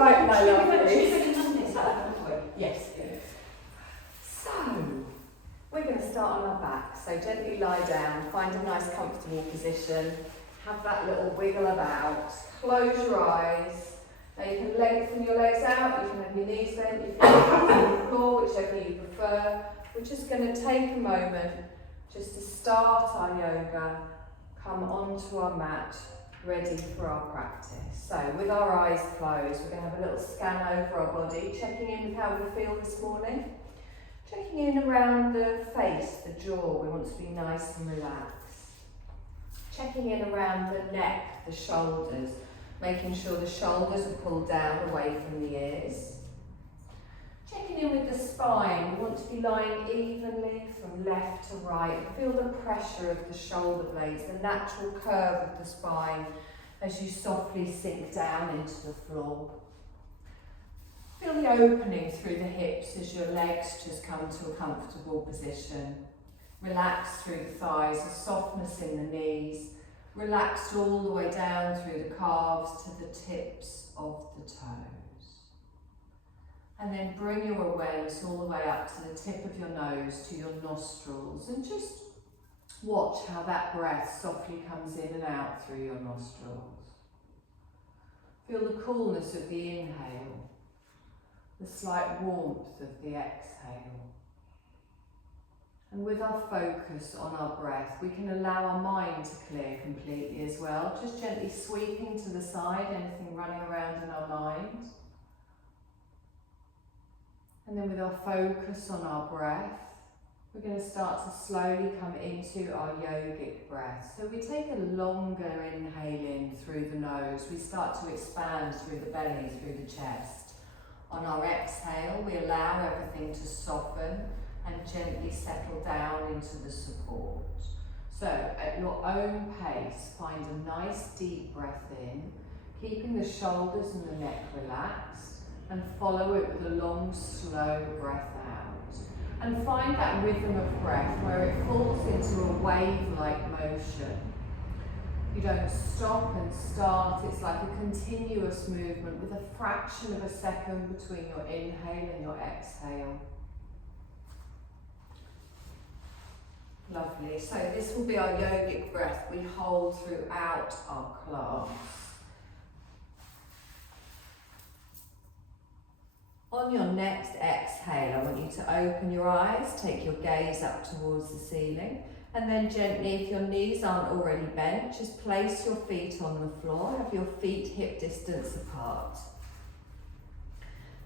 right, my lovely. Yes. So, we're going to start on our back. So gently lie down, find a nice comfortable position, have that little wiggle about, close your eyes. Now you can lengthen your legs out, you can have your knees bent, your feet on the floor, whichever you prefer. We're just going to take a moment just to start our yoga, come onto our mat, ready for our practice. So with our eyes closed, we're going to have a little scan over our body, checking in with how we feel this morning. Checking in around the face, the jaw, we want to be nice and relaxed. Checking in around the neck, the shoulders, making sure the shoulders are pulled down away from the ears. Checking in with the spine, we want to be lying evenly from left to right. Feel the pressure of the shoulder blades, the natural curve of the spine as you softly sink down into the floor. Feel the opening through the hips as your legs just come to a comfortable position. Relax through the thighs, a softness in the knees. Relaxed all the way down through the calves to the tips of the toes. And then bring your awareness all the way up to the tip of your nose, to your nostrils, and just watch how that breath softly comes in and out through your nostrils. Feel the coolness of the inhale, the slight warmth of the exhale. And with our focus on our breath, we can allow our mind to clear completely as well, just gently sweeping to the side, anything running around in our mind. And then with our focus on our breath, we're going to start to slowly come into our yogic breath. So we take a longer inhale in through the nose. We start to expand through the belly, through the chest. On our exhale, we allow everything to soften and gently settle down into the support. So at your own pace, find a nice deep breath in, keeping the shoulders and the neck relaxed, and follow it with a long, slow breath out. And find that rhythm of breath where it falls into a wave-like motion. You don't stop and start, it's like a continuous movement with a fraction of a second between your inhale and your exhale. Lovely, so this will be our yogic breath we hold throughout our class. On your next exhale, I want you to open your eyes, take your gaze up towards the ceiling, and then gently, if your knees aren't already bent, just place your feet on the floor, have your feet hip distance apart.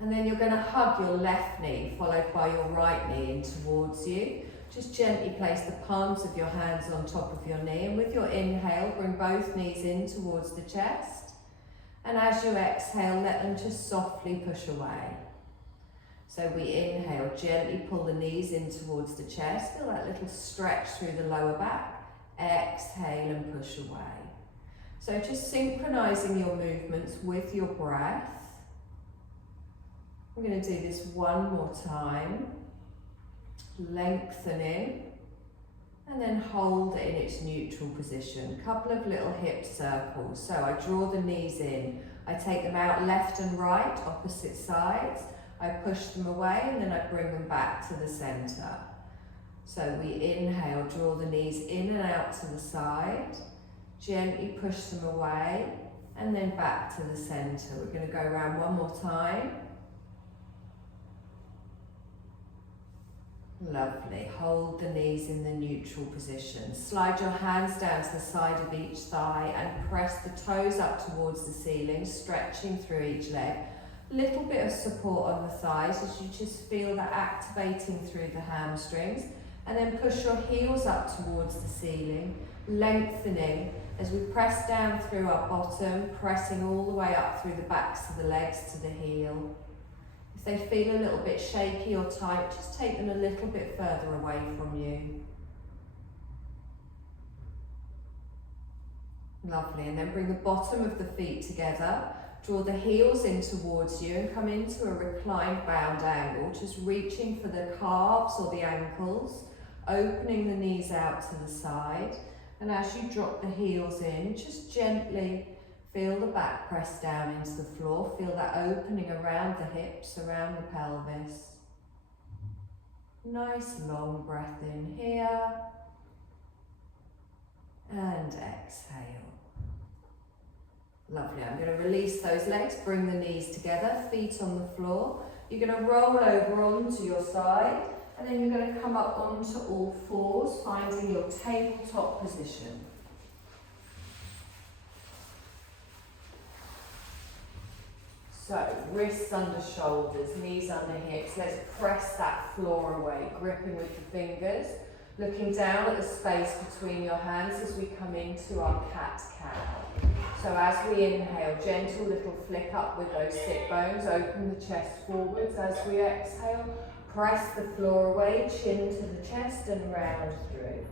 And then you're going to hug your left knee, followed by your right knee in towards you. Just gently place the palms of your hands on top of your knee, and with your inhale, bring both knees in towards the chest. And as you exhale, let them just softly push away. So we inhale, gently pull the knees in towards the chest, feel that little stretch through the lower back. Exhale and push away. So just synchronizing your movements with your breath. We're going to do this one more time. Lengthening, and then hold it in its neutral position. A couple of little hip circles. So I draw the knees in, I take them out left and right, opposite sides, I push them away, and then I bring them back to the center. So we inhale, draw the knees in and out to the side, gently push them away, and then back to the center. We're going to go around one more time. Lovely. Hold the knees in the neutral position. Slide your hands down to the side of each thigh and press the toes up towards the ceiling, stretching through each leg. Little bit of support on the thighs as you just feel that activating through the hamstrings. And then push your heels up towards the ceiling, lengthening as we press down through our bottom, pressing all the way up through the backs of the legs to the heel. If they feel a little bit shaky or tight, just take them a little bit further away from you. Lovely, and then bring the bottom of the feet together, draw the heels in towards you and come into a reclined bound angle, just reaching for the calves or the ankles, opening the knees out to the side, and as you drop the heels in, just gently Feel the back press down into the floor. Feel that opening around the hips, around the pelvis. Nice long breath in here. And exhale. Lovely. I'm going to release those legs, bring the knees together, feet on the floor. You're going to roll over onto your side, and then you're going to come up onto all fours, finding your tabletop position. So, wrists under shoulders, knees under hips. Let's press that floor away, gripping with the fingers, looking down at the space between your hands as we come into our cat-cow. So as we inhale, gentle little flick up with those sit bones, open the chest forwards. As we exhale, press the floor away, chin to the chest and round through.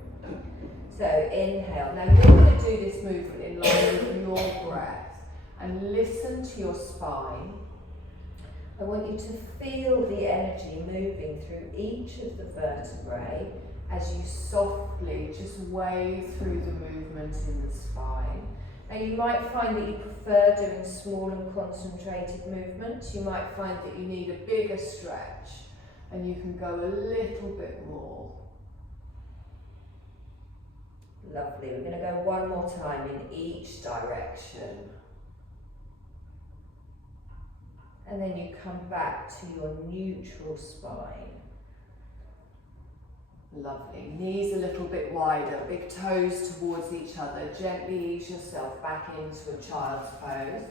So inhale. Now you're going to do this movement in line with your breath. And listen to your spine. I want you to feel the energy moving through each of the vertebrae as you softly just wave through the movement in the spine. Now you might find that you prefer doing small and concentrated movements. You might find that you need a bigger stretch and you can go a little bit more. Lovely. We're going to go one more time in each direction. And then you come back to your neutral spine. Lovely. Knees a little bit wider, big toes towards each other. Gently ease yourself back into a child's pose.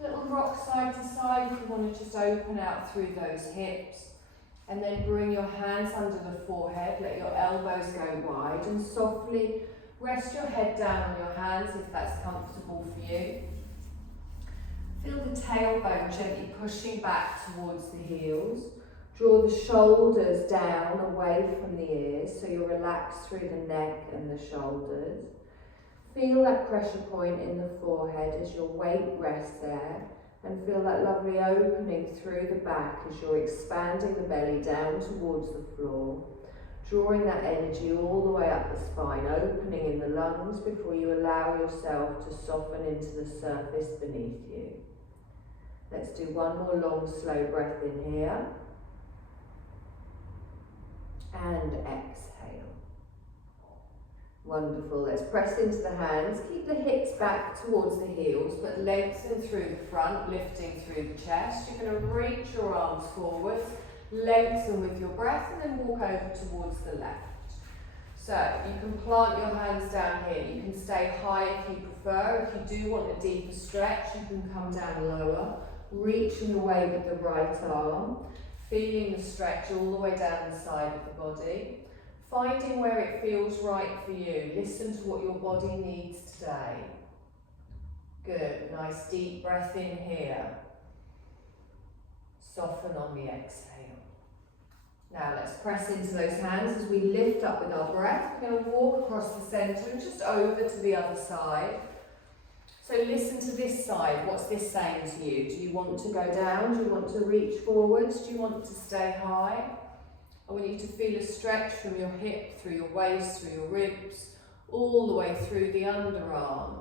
Little rock side to side if you want to just open out through those hips. And then bring your hands under the forehead, let your elbows go wide and softly rest your head down on your hands if that's comfortable for you. Feel the tailbone gently pushing back towards the heels. Draw the shoulders down away from the ears so you're relaxed through the neck and the shoulders. Feel that pressure point in the forehead as your weight rests there, and feel that lovely opening through the back as you're expanding the belly down towards the floor. Drawing that energy all the way up the spine, opening in the lungs before you allow yourself to soften into the surface beneath you. Let's do one more long, slow breath in here. And exhale. Wonderful. Let's press into the hands. Keep the hips back towards the heels, but lengthen through the front, lifting through the chest. You're going to reach your arms forwards, lengthen with your breath, and then walk over towards the left. So you can plant your hands down here. You can stay high if you prefer. If you do want a deeper stretch, you can come down lower. Reaching away with the right arm, feeling the stretch all the way down the side of the body, finding where it feels right for you. Listen to what your body needs today. Good, nice deep breath in here. Soften on the exhale. Now let's press into those hands as we lift up with our breath. We're going to walk across the centre and just over to the other side. So listen to this side. What's this saying to you? Do you want to go down? Do you want to reach forwards? Do you want to stay high? I want you to feel a stretch from your hip, through your waist, through your ribs, all the way through the underarm,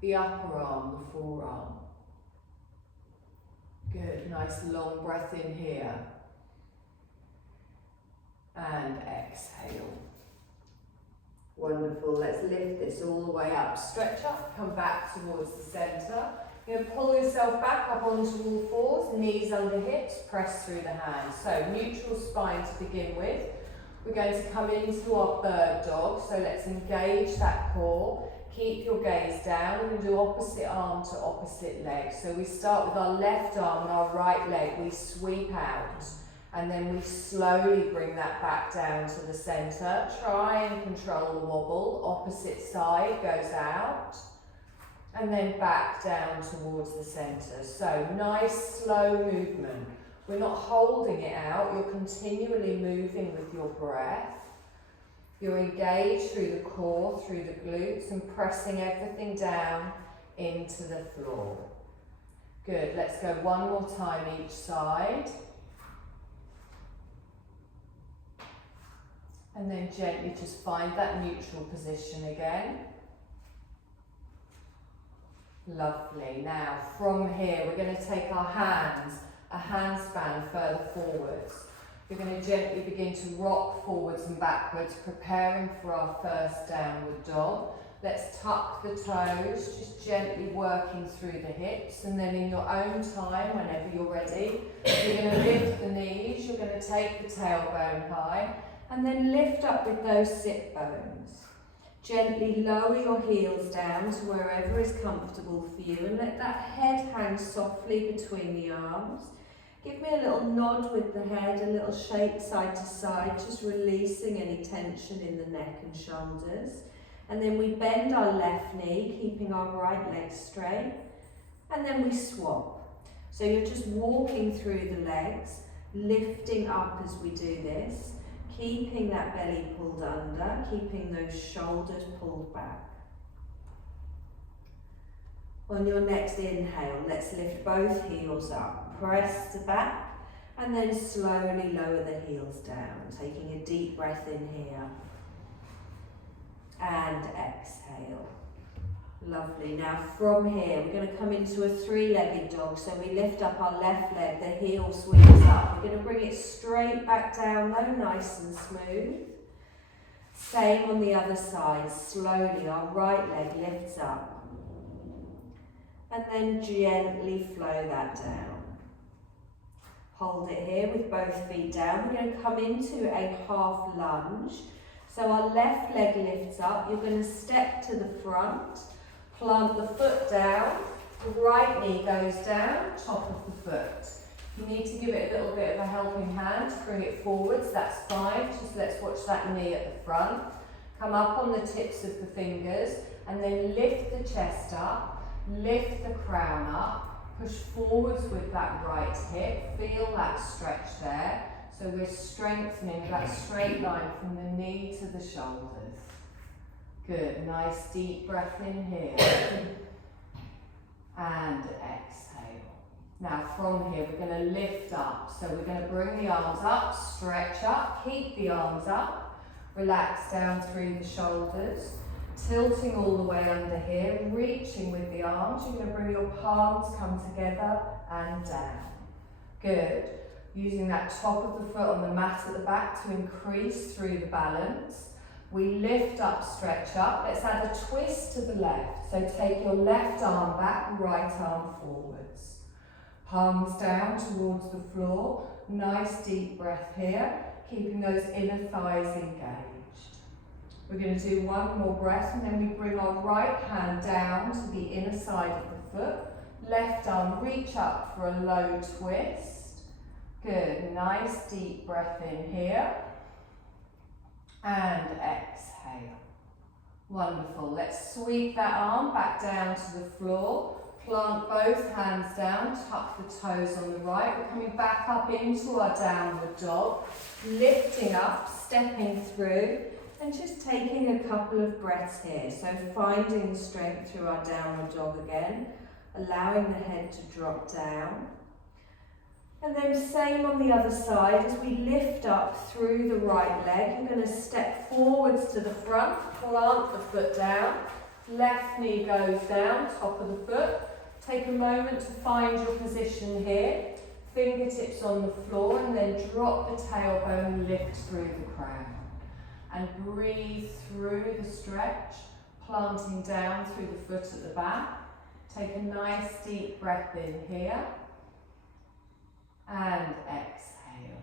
the upper arm, the forearm. Good, nice long breath in here. And exhale. Wonderful. Let's lift this all the way up. Stretch up, come back towards the centre. You're going to pull yourself back up onto all fours, knees under hips, press through the hands. So neutral spine to begin with. We're going to come into our bird dog. So let's engage that core. Keep your gaze down. We're going to do opposite arm to opposite leg. So we start with our left arm and our right leg. We sweep out. And then we slowly bring that back down to the centre. Try and control the wobble. Opposite side goes out. And then back down towards the centre. So nice slow movement. We're not holding it out. You're continually moving with your breath. You're engaged through the core, through the glutes, and pressing everything down into the floor. Good. Let's go one more time each side. And then gently just find that neutral position again. Lovely. Now from here we're going to take our hands a handspan further forwards. We're going to gently begin to rock forwards and backwards, preparing for our first downward dog. Let's tuck the toes, just gently working through the hips, and then in your own time, whenever you're ready, you're going to lift the knees, you're going to take the tailbone high, and then lift up with those sit bones. Gently lower your heels down to wherever is comfortable for you, and let that head hang softly between the arms. Give me a little nod with the head, a little shake side to side, just releasing any tension in the neck and shoulders. And then we bend our left knee, keeping our right leg straight. And then we swap. So you're just walking through the legs, lifting up as we do this, keeping that belly pulled under, keeping those shoulders pulled back. On your next inhale, let's lift both heels up. Press to back, and then slowly lower the heels down, taking a deep breath in here. And exhale. Lovely. Now from here, we're going to come into a three-legged dog. So we lift up our left leg, the heel swings up. We're going to bring it straight back down, though, nice and smooth. Same on the other side. Slowly, our right leg lifts up. And then gently flow that down. Hold it here with both feet down. We're going to come into a half lunge. So our left leg lifts up. You're going to step to the front, plant the foot down, the right knee goes down, top of the foot. You need to give it a little bit of a helping hand to bring it forwards, that's fine. Just let's watch that knee at the front. Come up on the tips of the fingers and then lift the chest up, lift the crown up. Push forwards with that right hip, feel that stretch there. So we're strengthening that straight line from the knee to the shoulders. Good, nice deep breath in here. And exhale. Now from here we're going to lift up. So we're going to bring the arms up, stretch up, keep the arms up, relax down through the shoulders. Tilting all the way under here, reaching with the arms. You're going to bring your palms come together and down. Good. Using that top of the foot on the mat at the back to increase through the balance. We lift up, stretch up. Let's add a twist to the left. So take your left arm back, right arm forwards. Palms down towards the floor. Nice deep breath here, keeping those inner thighs engaged. We're going to do one more breath, and then we bring our right hand down to the inner side of the foot. Left arm, reach up for a low twist. Good, nice deep breath in here. And exhale. Wonderful. Let's sweep that arm back down to the floor. Plant both hands down, tuck the toes on the right. We're coming back up into our downward dog. Lifting up, stepping through. And just taking a couple of breaths here. So finding strength through our downward dog again. Allowing the head to drop down. And then same on the other side. As we lift up through the right leg, you're going to step forwards to the front. Plant the foot down. Left knee goes down, top of the foot. Take a moment to find your position here. Fingertips on the floor, and then drop the tailbone, lift through the crown. And breathe through the stretch, planting down through the foot at the back. Take a nice deep breath in here. And exhale.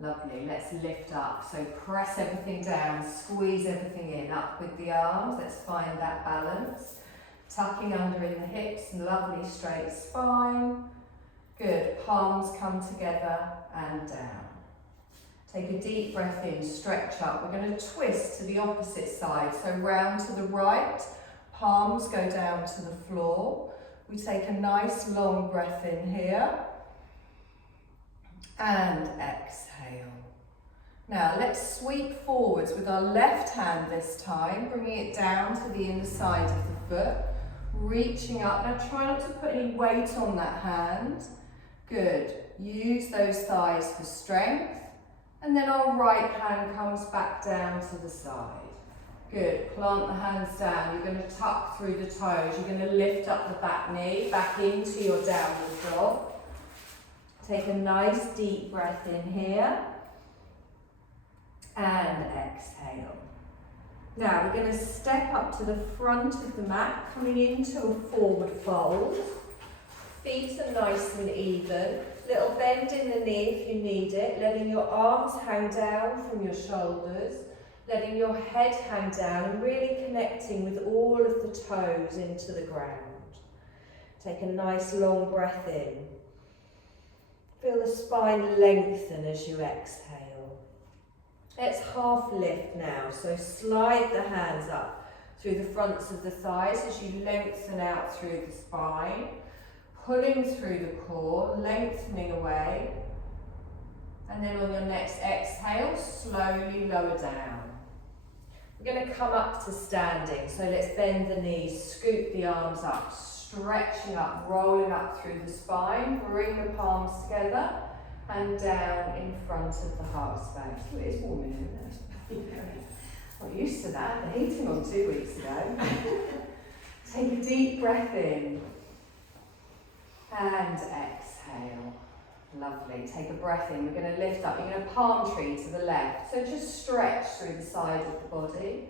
Lovely. Let's lift up. So press everything down, squeeze everything in, up with the arms. Let's find that balance. Tucking under in the hips, lovely straight spine. Good. Palms come together and down. Take a deep breath in, stretch up. We're going to twist to the opposite side. So round to the right, palms go down to the floor. We take a nice long breath in here. And exhale. Now let's sweep forwards with our left hand this time, bringing it down to the inner side of the foot. Reaching up. Now try not to put any weight on that hand. Good. Use those thighs for strength. And then our right hand comes back down to the side. Good, plant the hands down. You're going to tuck through the toes. You're going to lift up the back knee, back into your downward dog. Take a nice deep breath in here. And exhale. Now we're going to step up to the front of the mat, coming into a forward fold. Feet are nice and even. Little bend in the knee if you need it, letting your arms hang down from your shoulders, letting your head hang down and really connecting with all of the toes into the ground. Take a nice long breath in. Feel the spine lengthen as you exhale. Let's half lift now, so slide the hands up through the fronts of the thighs as you lengthen out through the spine, pulling through the core, lengthening away, and then on your next exhale, slowly lower down. We're going to come up to standing, so let's bend the knees, scoop the arms up, stretching up, rolling up through the spine, bring the palms together, and down in front of the heart space. Oh, it is warm in there. Not used to that, the heating on 2 weeks ago. Take a deep breath in. And exhale. Lovely. Take a breath in. We're going to lift up. You're going to palm tree to the left. So just stretch through the side of the body.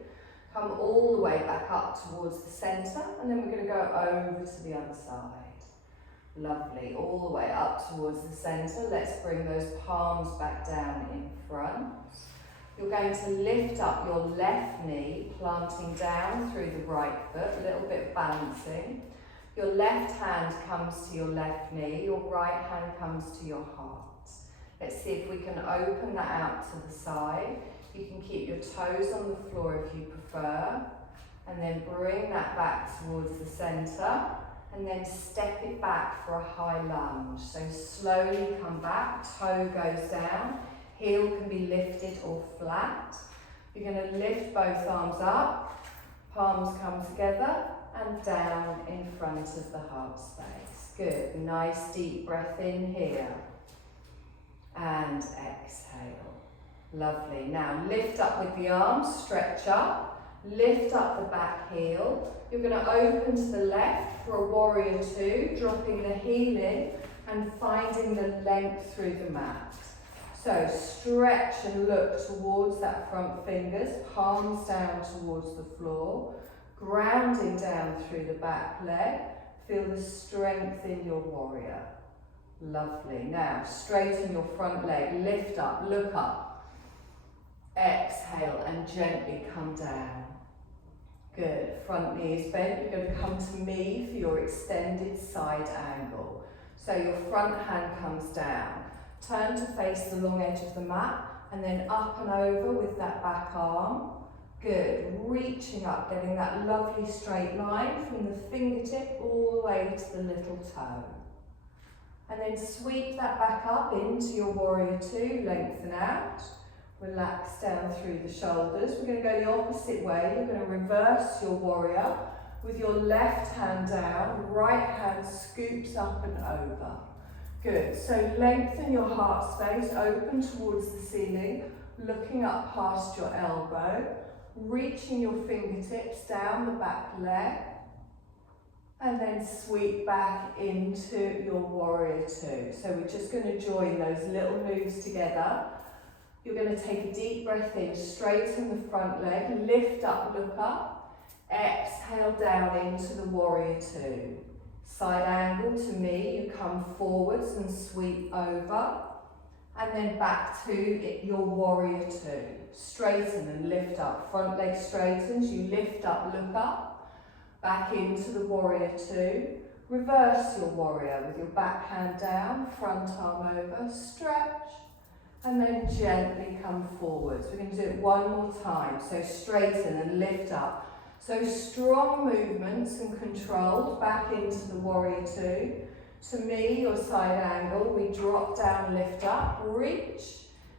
Come all the way back up towards the centre. And then we're going to go over to the other side. Lovely. All the way up towards the centre. Let's bring those palms back down in front. You're going to lift up your left knee, planting down through the right foot. A little bit of balancing. Your left hand comes to your left knee, your right hand comes to your heart. Let's see if we can open that out to the side. You can keep your toes on the floor if you prefer, and then bring that back towards the centre, and then step it back for a high lunge. So slowly come back, toe goes down, heel can be lifted or flat. You're going to lift both arms up, palms come together, and down in front of the heart space. Good, nice deep breath in here. And exhale. Lovely. Now lift up with the arms, stretch up, lift up the back heel. You're going to open to the left for a warrior two, dropping the heel in and finding the length through the mat. So stretch and look towards that front fingers, palms down towards the floor. Grounding down through the back leg, feel the strength in your warrior. Lovely. Now straighten your front leg, lift up, look up. Exhale and gently come down. Good. Front knee is bent. You're going to come to me for your extended side angle. So your front hand comes down. Turn to face the long edge of the mat and then up and over with that back arm. Good, reaching up, getting that lovely straight line from the fingertip all the way to the little toe. And then sweep that back up into your warrior two, lengthen out, relax down through the shoulders. We're going to go the opposite way. You're going to reverse your warrior with your left hand down, right hand scoops up and over. Good, so lengthen your heart space, open towards the ceiling, looking up past your elbow. Reaching your fingertips down the back leg and then sweep back into your warrior two. So we're just going to join those little moves together. You're going to take a deep breath in, straighten the front leg, lift up, look up, exhale down into the warrior two. Side angle to me, you come forwards and sweep over. And then back to your warrior two. Straighten and lift up. Front leg straightens, you lift up, look up. Back into the warrior two. Reverse your warrior with your back hand down, front arm over, stretch. And then gently come forwards. We're going to do it one more time. So straighten and lift up. So strong movements and controlled back into the warrior two. To me, your side angle, we drop down, lift up, reach,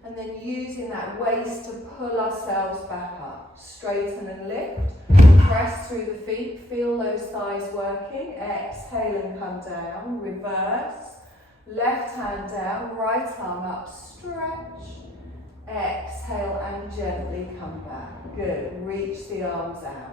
and then using that waist to pull ourselves back up. Straighten and lift, press through the feet, feel those thighs working, exhale and come down, reverse, left hand down, right arm up, stretch, Exhale and gently come back. Good. Reach the arms out.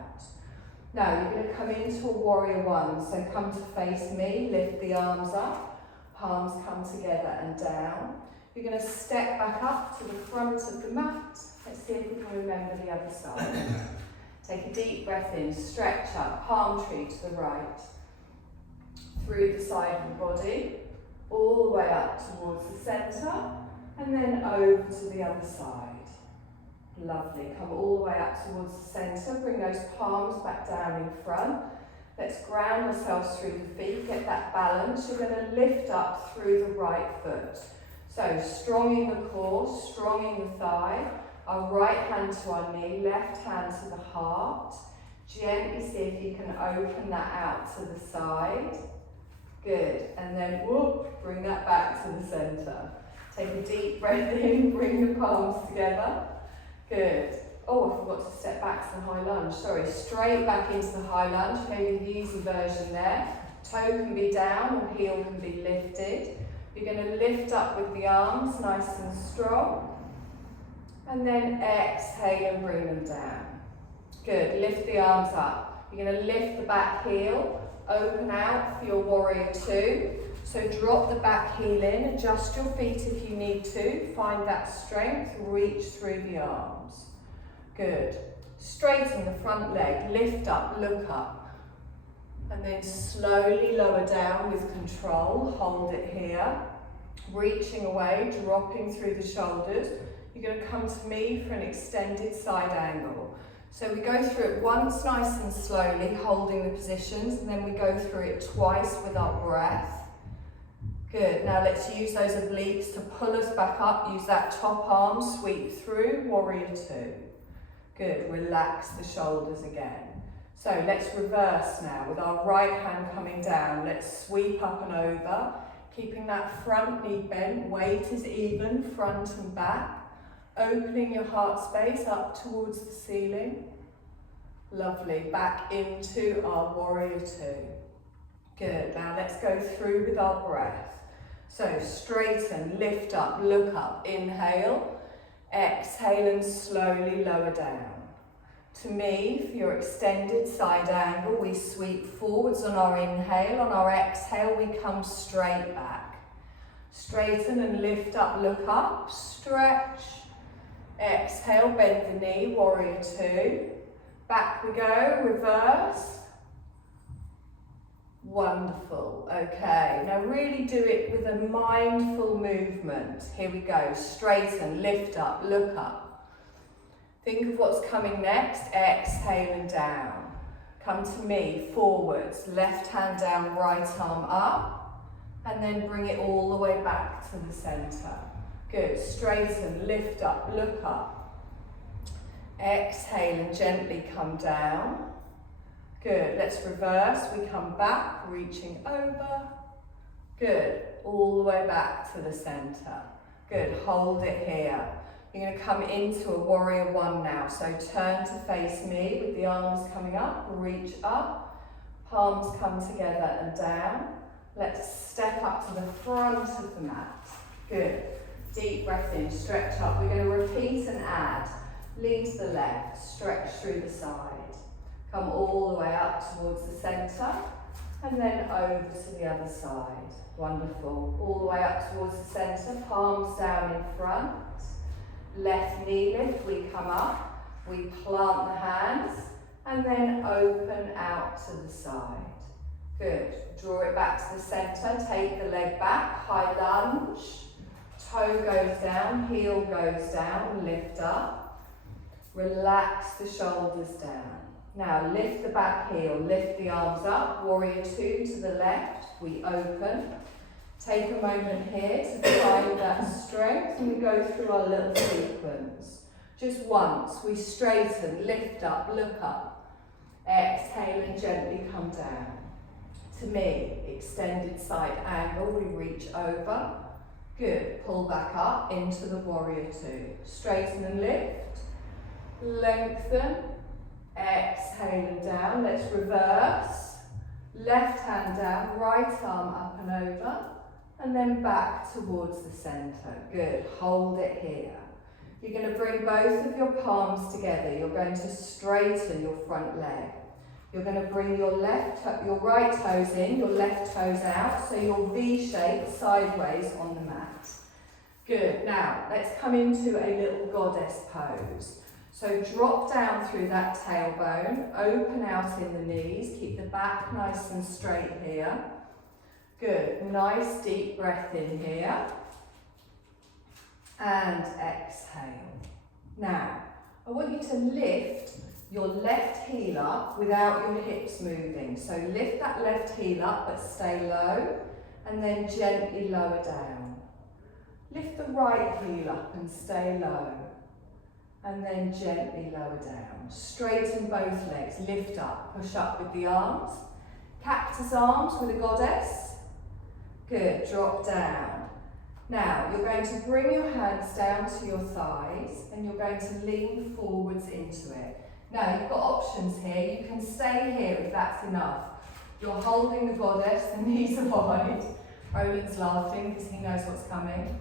Now you're going to come into a warrior one. So come to face me, lift the arms up, palms come together and down. You're going to step back up to the front of the mat. Let's see if we can remember the other side. Take a deep breath in, stretch up, palm tree to the right, through the side of the body, all the way up towards the centre, and then over to the other side. Lovely. Come all the way up towards the centre. Bring those palms back down in front. Let's ground ourselves through the feet. Get that balance. You're going to lift up through the right foot. So strong in the core, strong in the thigh. Our right hand to our knee, left hand to the heart. Gently see if you can open that out to the side. Good. And then whoop, bring that back to the centre. Take a deep breath in. Bring the palms together. Good. Oh, I forgot to step back to the high lunge. Sorry, straight back into the high lunge. Maybe the easy version there. Toe can be down or heel can be lifted. You're going to lift up with the arms, nice and strong. And then exhale and bring them down. Good. Lift the arms up. You're going to lift the back heel, open out for your warrior two. So drop the back heel in, adjust your feet if you need to, find that strength, reach through the arms. Good. Straighten the front leg, lift up, look up. And then slowly lower down with control, hold it here. Reaching away, dropping through the shoulders. You're going to come to me for an extended side angle. So we go through it once nice and slowly, holding the positions, and then we go through it twice with our breath. Good, now let's use those obliques to pull us back up. Use that top arm, sweep through, warrior two. Good, relax the shoulders again. So let's reverse now with our right hand coming down. Let's sweep up and over, keeping that front knee bent, weight is even, front and back. Opening your heart space up towards the ceiling. Lovely, back into our warrior two. Good, now let's go through with our breath. So straighten, lift up, look up, inhale, exhale and slowly lower down. To me, for your extended side angle, we sweep forwards on our inhale, on our exhale we come straight back. Straighten and lift up, look up, stretch, exhale, bend the knee, warrior two. Back we go, reverse. Wonderful, okay, now really do it with a mindful movement. Here we go, straighten, lift up, look up. Think of what's coming next, exhale and down. Come to me, forwards, left hand down, right arm up, and then bring it all the way back to the centre. Good, straighten, lift up, look up. Exhale and gently come down. Good, let's reverse, we come back, reaching over. Good, all the way back to the centre. Good, hold it here. You're going to come into a warrior one now, so turn to face me with the arms coming up, reach up, palms come together and down. Let's step up to the front of the mat. Good, deep breath in, stretch up. We're going to repeat and add. Lean to the left, stretch through the side. Come all the way up towards the centre and then over to the other side. Wonderful. All the way up towards the centre, palms down in front. Left knee lift, we come up, we plant the hands and then open out to the side. Good. Draw it back to the centre, take the leg back, high lunge. Toe goes down, heel goes down, lift up. Relax the shoulders down. Now lift the back heel, lift the arms up, warrior two to the left, we open. Take a moment here to find that strength and we go through our little sequence. Just once, we straighten, lift up, look up. Exhale and gently come down. To me, extended side angle, we reach over. Good, pull back up into the warrior two. Straighten and lift, lengthen. Exhale and down, let's reverse. Left hand down, right arm up and over, and then back towards the centre. Good, hold it here. You're going to bring both of your palms together. You're going to straighten your front leg. You're going to bring your right toes in, your left toes out, so you're V-shaped sideways on the mat. Good. Now, let's come into a little goddess pose. So drop down through that tailbone, open out in the knees, keep the back nice and straight here. Good. Nice deep breath in here. And exhale. Now, I want you to lift your left heel up without your hips moving. So lift that left heel up but stay low and then gently lower down. Lift the right heel up and stay low and then gently lower down. Straighten both legs, lift up, push up with the arms. Cactus arms with a goddess. Good, drop down. Now, you're going to bring your hands down to your thighs and you're going to lean forwards into it. Now, you've got options here. You can stay here if that's enough. You're holding the goddess, the knees are wide. Roland's laughing because he knows what's coming.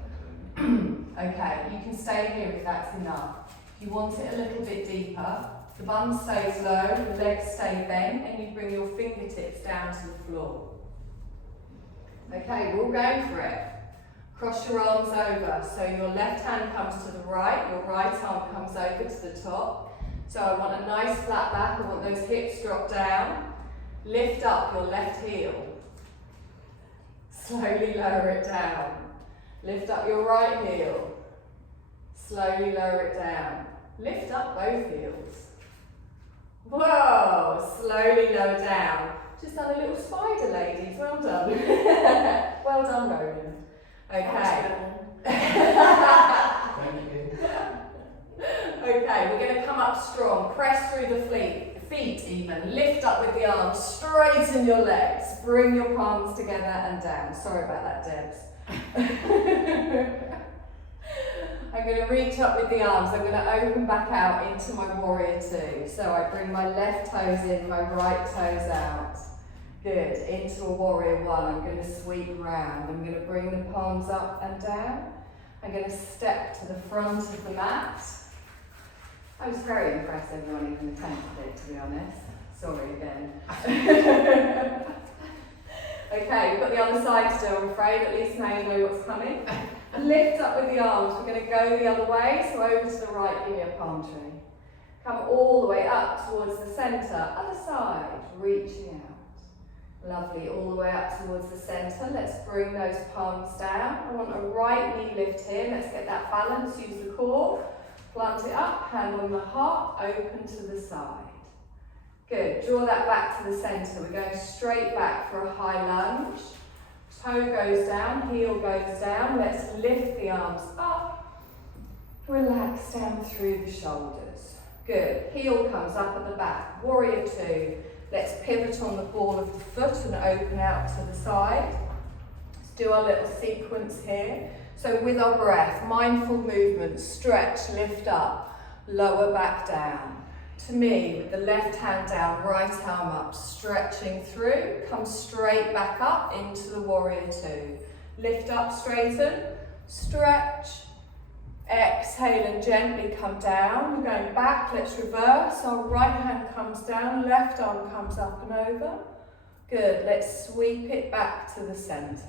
Okay, you can stay here if that's enough. If you want it a little bit deeper, the bum stays low, the legs stay bent, and you bring your fingertips down to the floor. Okay, we're all going for it. Cross your arms over, so your left hand comes to the right, your right arm comes over to the top. So I want a nice flat back, I want those hips drop down. Lift up your left heel. Slowly lower it down. Lift up your right heel. Slowly lower it down. Lift up both heels. Whoa, slowly lower down. Just done a little spider, ladies, well done. Well done, Roland. Okay. Thank you. Okay, we're going to come up strong. Press through the feet even. Lift up with the arms. Straighten your legs. Bring your palms together and down. Sorry about that, Debs. I'm going to reach up with the arms. I'm going to open back out into my warrior two. So I bring my left toes in, my right toes out. Good. Into a warrior one. I'm going to sweep round. I'm going to bring the palms up and down. I'm going to step to the front of the mat. I was very impressed everyone even attempted it, to be honest. Sorry again. Okay, we've got the other side still, I'm afraid. At least now you know what's coming. Lift up with the arms. We're going to go the other way, so over to the right, give me a palm tree. Come all the way up towards the centre. Other side, reaching out. Lovely, all the way up towards the centre. Let's bring those palms down. I want a right knee lift here. Let's get that balance, use the core. Plant it up, hand on the heart, open to the side. Good, draw that back to the centre. We're going straight back for a high lunge. Toe goes down, heel goes down. Let's lift the arms up. Relax down through the shoulders. Good, heel comes up at the back. Warrior two. Let's pivot on the ball of the foot and open out to the side. Let's do our little sequence here. So with our breath, mindful movement, stretch, lift up, lower back down. To me, with the left hand down, right arm up, stretching through, come straight back up into the warrior two. Lift up, straighten, stretch, exhale and gently come down. We're going back, let's reverse. Our right hand comes down, left arm comes up and over. Good, let's sweep it back to the centre.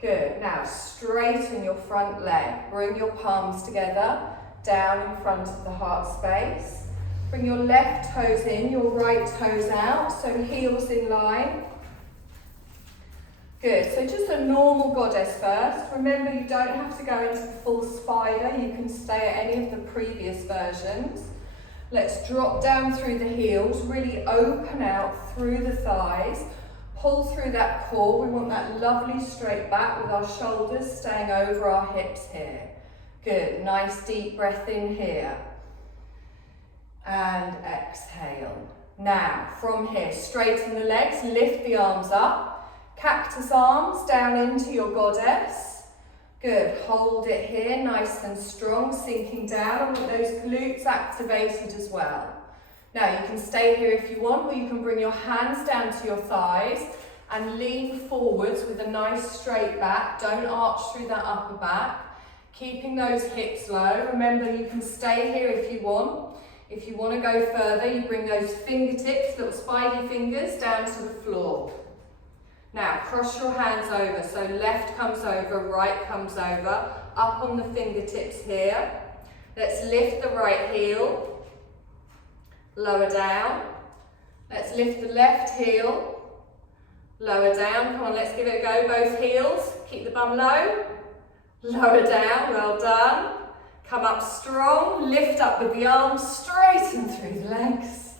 Good, now straighten your front leg. Bring your palms together, down in front of the heart space. Bring your left toes in, your right toes out, so heels in line. Good, so just a normal goddess first. Remember, you don't have to go into the full spider. You can stay at any of the previous versions. Let's drop down through the heels, really open out through the thighs. Pull through that core. We want that lovely straight back with our shoulders staying over our hips here. Good, nice deep breath in here. And exhale. Now, from here, straighten the legs, lift the arms up. Cactus arms down into your goddess. Good, hold it here, nice and strong, sinking down. I want those glutes activated as well. Now you can stay here if you want, or you can bring your hands down to your thighs and lean forwards with a nice straight back. Don't arch through that upper back. Keeping those hips low. Remember, you can stay here if you want. If you want to go further, you bring those fingertips, little spidey fingers, down to the floor. Now, cross your hands over. So left comes over, right comes over, up on the fingertips here. Let's lift the right heel, lower down. Let's lift the left heel, lower down. Come on, let's give it a go. Both heels, keep the bum low, lower down, well done. Come up strong, lift up with the arms, straighten through the legs.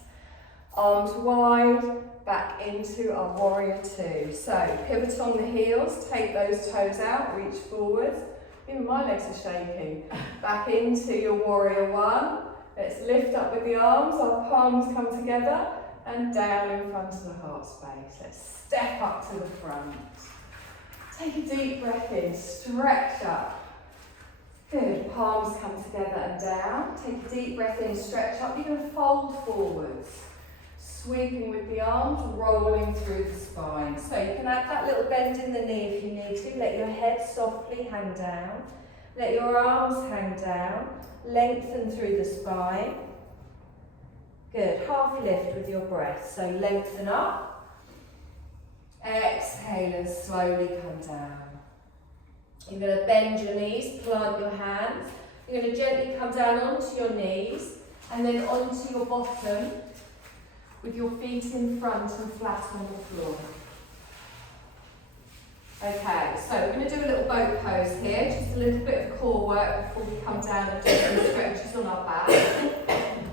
Arms wide, back into our warrior two. So pivot on the heels, take those toes out, reach forwards. Even my legs are shaking. Back into your warrior one. Let's lift up with the arms, our palms come together and down in front of the heart space. Let's step up to the front. Take a deep breath in, stretch up. Good, palms come together and down. Take a deep breath in, stretch up. You're going to fold forwards. Sweeping with the arms, rolling through the spine. So you can add that little bend in the knee if you need to. Let your head softly hang down. Let your arms hang down. Lengthen through the spine. Good, half lift with your breath. So lengthen up. Exhale and slowly come down. You're going to bend your knees, plant your hands. You're going to gently come down onto your knees and then onto your bottom with your feet in front and flat on the floor. Okay, so we're going to do a little boat pose here, just a little bit of core work before we come down and do some stretches on our back.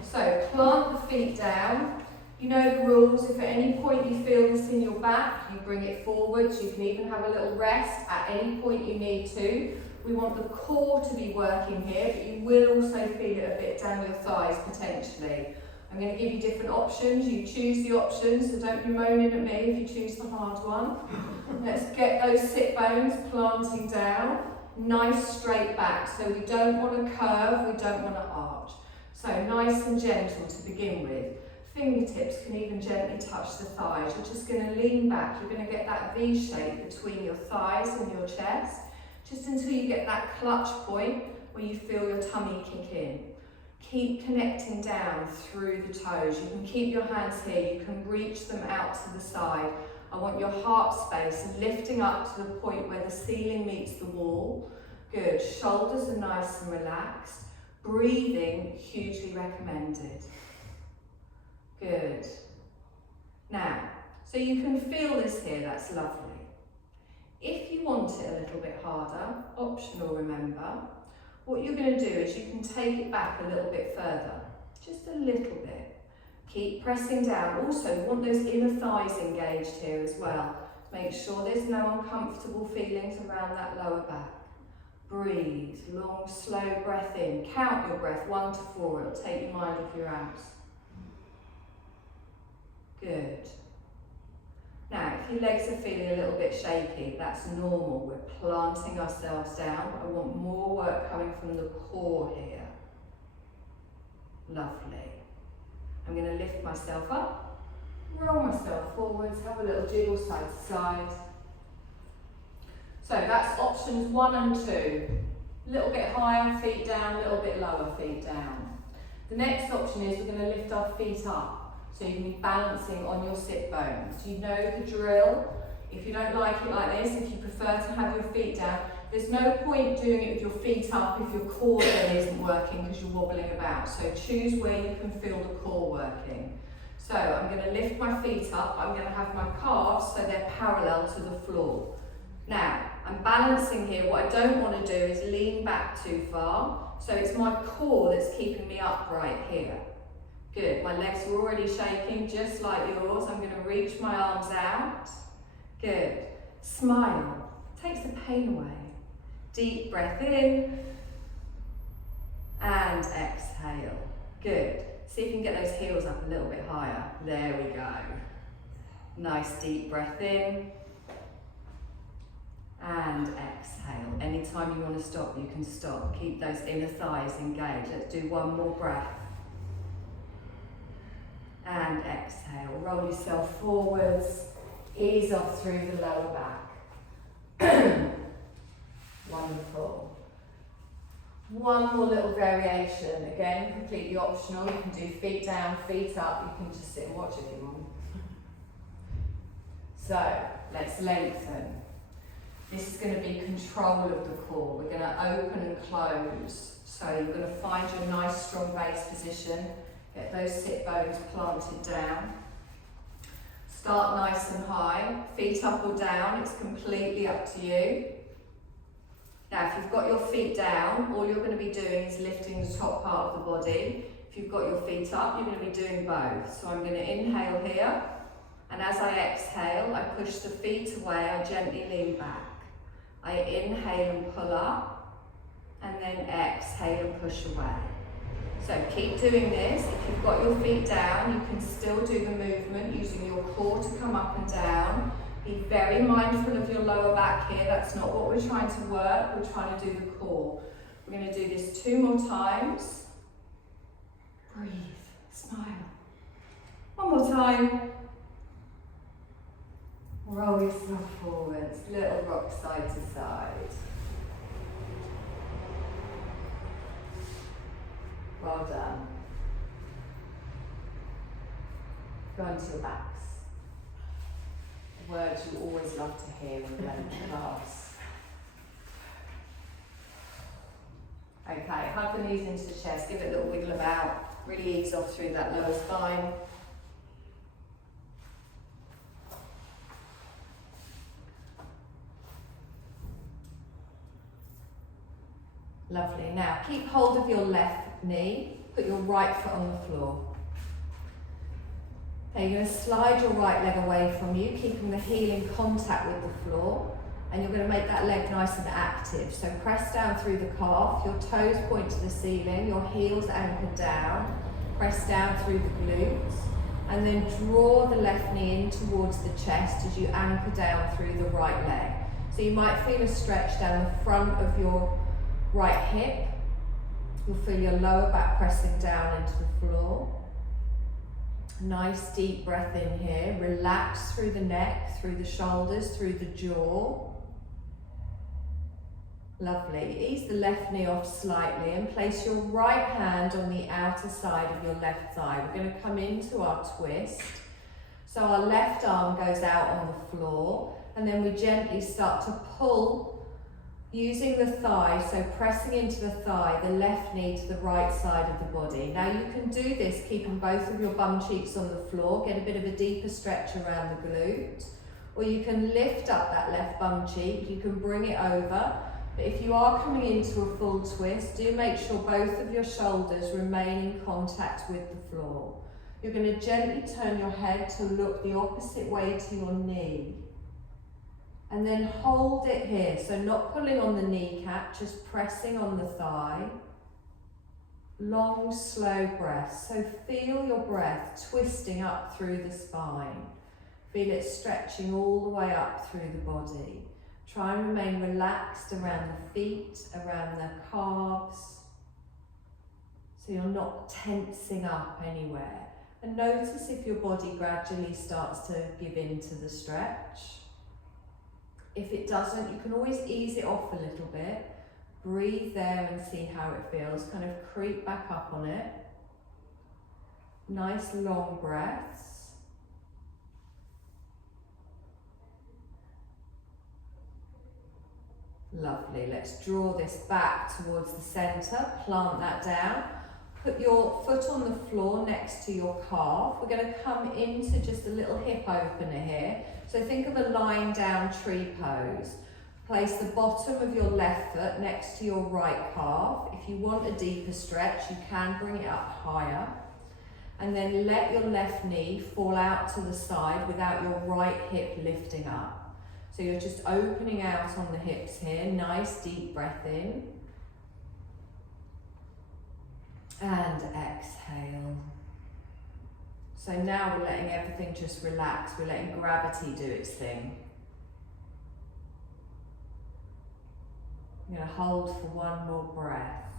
So plant the feet down. You know the rules. If at any point you feel this in your back, you bring it forwards. You can even have a little rest at any point you need to. We want the core to be working here, but you will also feel it a bit down your thighs potentially. I'm going to give you different options. You choose the options, so don't be moaning at me if you choose the hard one. Let's get those sit bones planting down. Nice straight back. So we don't want to curve, we don't want to arch. So nice and gentle to begin with. Fingertips can even gently touch the thighs. You're just going to lean back. You're going to get that V shape between your thighs and your chest, just until you get that clutch point where you feel your tummy kick in. Keep connecting down through the toes. You can keep your hands here. You can reach them out to the side. I want your heart space lifting up to the point where the ceiling meets the wall. Good. Shoulders are nice and relaxed. Breathing, hugely recommended. Good. Now, so you can feel this here, that's lovely. If you want it a little bit harder, optional remember, what you're going to do is you can take it back a little bit further, just a little bit. Keep pressing down. Also, you want those inner thighs engaged here as well. Make sure there's no uncomfortable feelings around that lower back. Breathe, long, slow breath in. Count your breath, 1 to 4. It'll take your mind off your abs. Good. Now, if your legs are feeling a little bit shaky, that's normal. We're planting ourselves down. I want more work coming from the core here. Lovely. I'm going to lift myself up, roll myself forwards, have a little jiggle side to side. So that's options 1 and 2. A little bit higher, feet down, a little bit lower, feet down. The next option is we're going to lift our feet up. So you can be balancing on your sit bones. You know the drill. If you don't like it like this, if you prefer to have your feet down, there's no point doing it with your feet up if your core then isn't working because you're wobbling about. So choose where you can feel the core working. So I'm going to lift my feet up. I'm going to have my calves so they're parallel to the floor. Now, I'm balancing here. What I don't want to do is lean back too far. So it's my core that's keeping me upright here. Good, my legs are already shaking just like yours. I'm going to reach my arms out. Good, smile, takes the pain away. Deep breath in and exhale. Good, see if you can get those heels up a little bit higher. There we go. Nice deep breath in and exhale. Anytime you want to stop, you can stop. Keep those inner thighs engaged. Let's do one more breath. And exhale, roll yourself forwards, ease off through the lower back. Wonderful. One more little variation, again, completely optional. You can do feet down, feet up. You can just sit and watch if you want. So, let's lengthen. This is going to be control of the core. We're going to open and close. So you're going to find your nice strong base position. Get those sit bones planted down. Start nice and high. Feet up or down, it's completely up to you. Now, if you've got your feet down, all you're going to be doing is lifting the top part of the body. If you've got your feet up, you're going to be doing both. So I'm going to inhale here, and as I exhale, I push the feet away, I gently lean back. I inhale and pull up, and then exhale and push away. So keep doing this. If you've got your feet down, you can still do the movement using your core to come up and down. Be very mindful of your lower back here. That's not what we're trying to work. We're trying to do the core. We're going to do this 2 more times. Breathe. Smile. One more time. Roll yourself forwards. Little rock side to side. Well done. Go into your backs. Words you always love to hear when you're in class. Okay, hug the knees into the chest, give it a little wiggle about, really ease off through that lower spine. Lovely, now keep hold of your left knee, put your right foot on the floor. Okay, you're going to slide your right leg away from you, keeping the heel in contact with the floor, and you're going to make that leg nice and active. So press down through the calf, your toes point to the ceiling, your heels anchored down, press down through the glutes, and then draw the left knee in towards the chest as you anchor down through the right leg. So you might feel a stretch down the front of your right hip. You'll feel your lower back pressing down into the floor. Nice deep breath in here. Relax through the neck, through the shoulders, through the jaw. Lovely. Ease the left knee off slightly and place your right hand on the outer side of your left thigh. We're going to come into our twist. So our left arm goes out on the floor, and then we gently start to pull using the thigh, so pressing into the thigh, the left knee to the right side of the body. Now you can do this keeping both of your bum cheeks on the floor, get a bit of a deeper stretch around the glute, or you can lift up that left bum cheek, you can bring it over, but if you are coming into a full twist, do make sure both of your shoulders remain in contact with the floor. You're going to gently turn your head to look the opposite way to your knee. And then hold it here, so not pulling on the kneecap, just pressing on the thigh. Long, slow breaths. So feel your breath twisting up through the spine. Feel it stretching all the way up through the body. Try and remain relaxed around the feet, around the calves, so you're not tensing up anywhere. And notice if your body gradually starts to give in to the stretch. If it doesn't, you can always ease it off a little bit. Breathe there and see how it feels. Kind of creep back up on it. Nice long breaths. Lovely. Let's draw this back towards the centre. Plant that down. Put your foot on the floor next to your calf. We're going to come into just a little hip opener here. So think of a lying down tree pose. Place the bottom of your left foot next to your right calf. If you want a deeper stretch, you can bring it up higher. And then let your left knee fall out to the side without your right hip lifting up. So you're just opening out on the hips here. Nice deep breath in. And exhale. So now we're letting everything just relax. We're letting gravity do its thing. I'm going to hold for one more breath.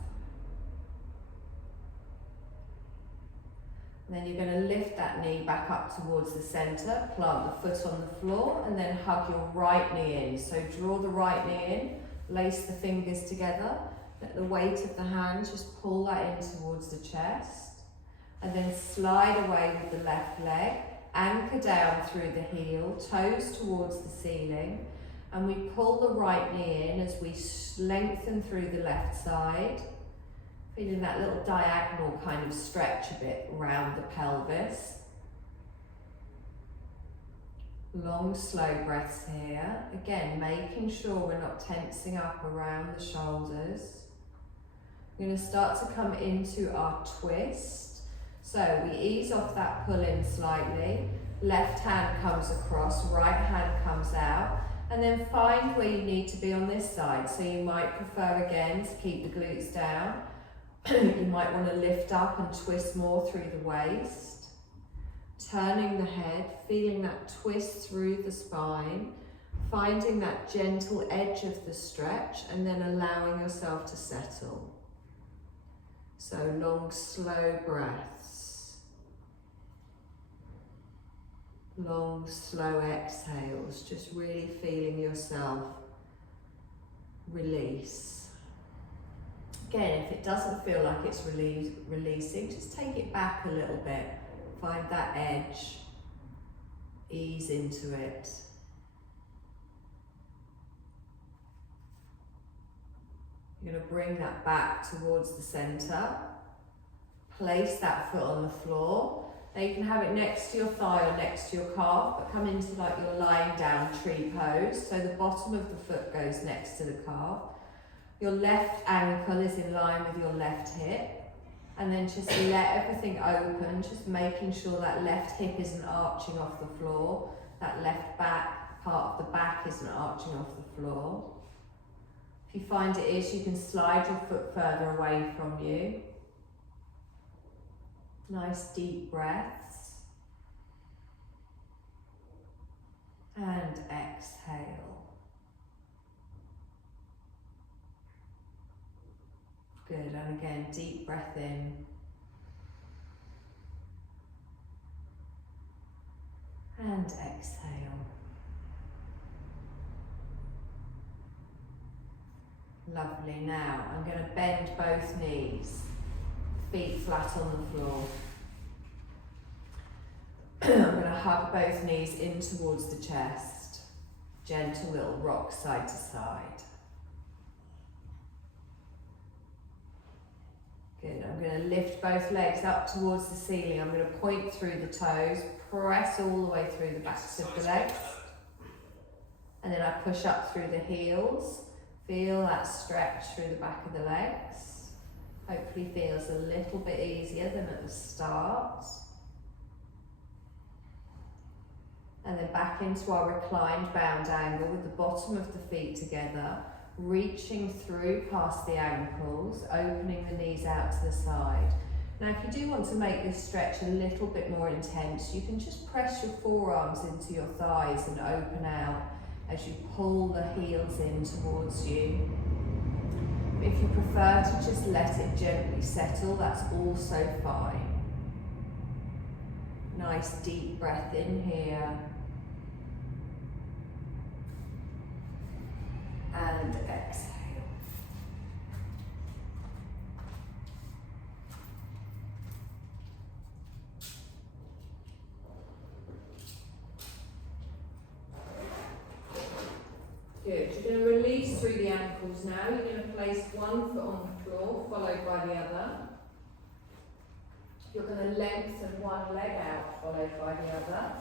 And then you're going to lift that knee back up towards the centre, plant the foot on the floor, and then hug your right knee in. So draw the right knee in, lace the fingers together, Let the weight of the hand just pull that in towards the chest, and then slide away with the left leg, anchor down through the heel, toes towards the ceiling, and we pull the right knee in as we lengthen through the left side, feeling that little diagonal kind of stretch a bit around the pelvis. Long, slow breaths here. Again, making sure we're not tensing up around the shoulders. We're going to start to come into our twist. So we ease off that pull in slightly. Left hand comes across, right hand comes out. And then find where you need to be on this side. So you might prefer again to keep the glutes down. You might want to lift up and twist more through the waist. Turning the head, feeling that twist through the spine, finding that gentle edge of the stretch, and then allowing yourself to settle. So long, slow breaths. Long, slow exhales, just really feeling yourself release. Again, if it doesn't feel like it's releasing, just take it back a little bit. Find that edge, ease into it. You're going to bring that back towards the centre. Place that foot on the floor. Now you can have it next to your thigh or next to your calf, but come into like your lying down tree pose. So the bottom of the foot goes next to the calf. Your left ankle is in line with your left hip. And then just let everything open, just making sure that left hip isn't arching off the floor. That left back, part of the back isn't arching off the floor. If you find it is, you can slide your foot further away from you. Nice deep breaths. And exhale. Good, and again, deep breath in. And exhale. Lovely, now I'm going to bend both knees, feet flat on the floor. I'm going to hug both knees in towards the chest. Gentle little rock side to side. Good, I'm going to lift both legs up towards the ceiling. I'm going to point through the toes, press all the way through the backs of the legs. And then I push up through the heels. Feel that stretch through the back of the legs. Hopefully feels a little bit easier than at the start. And then back into our reclined bound angle with the bottom of the feet together. Reaching through past the ankles, opening the knees out to the side. Now if you do want to make this stretch a little bit more intense, you can just press your forearms into your thighs and open out as you pull the heels in towards you. If you prefer to just let it gently settle, that's also fine. Nice deep breath in here. And exhale. Good. You're going to release through the ankles now. You're going to place one foot on the floor, followed by the other. You're going to lengthen one leg out, followed by the other.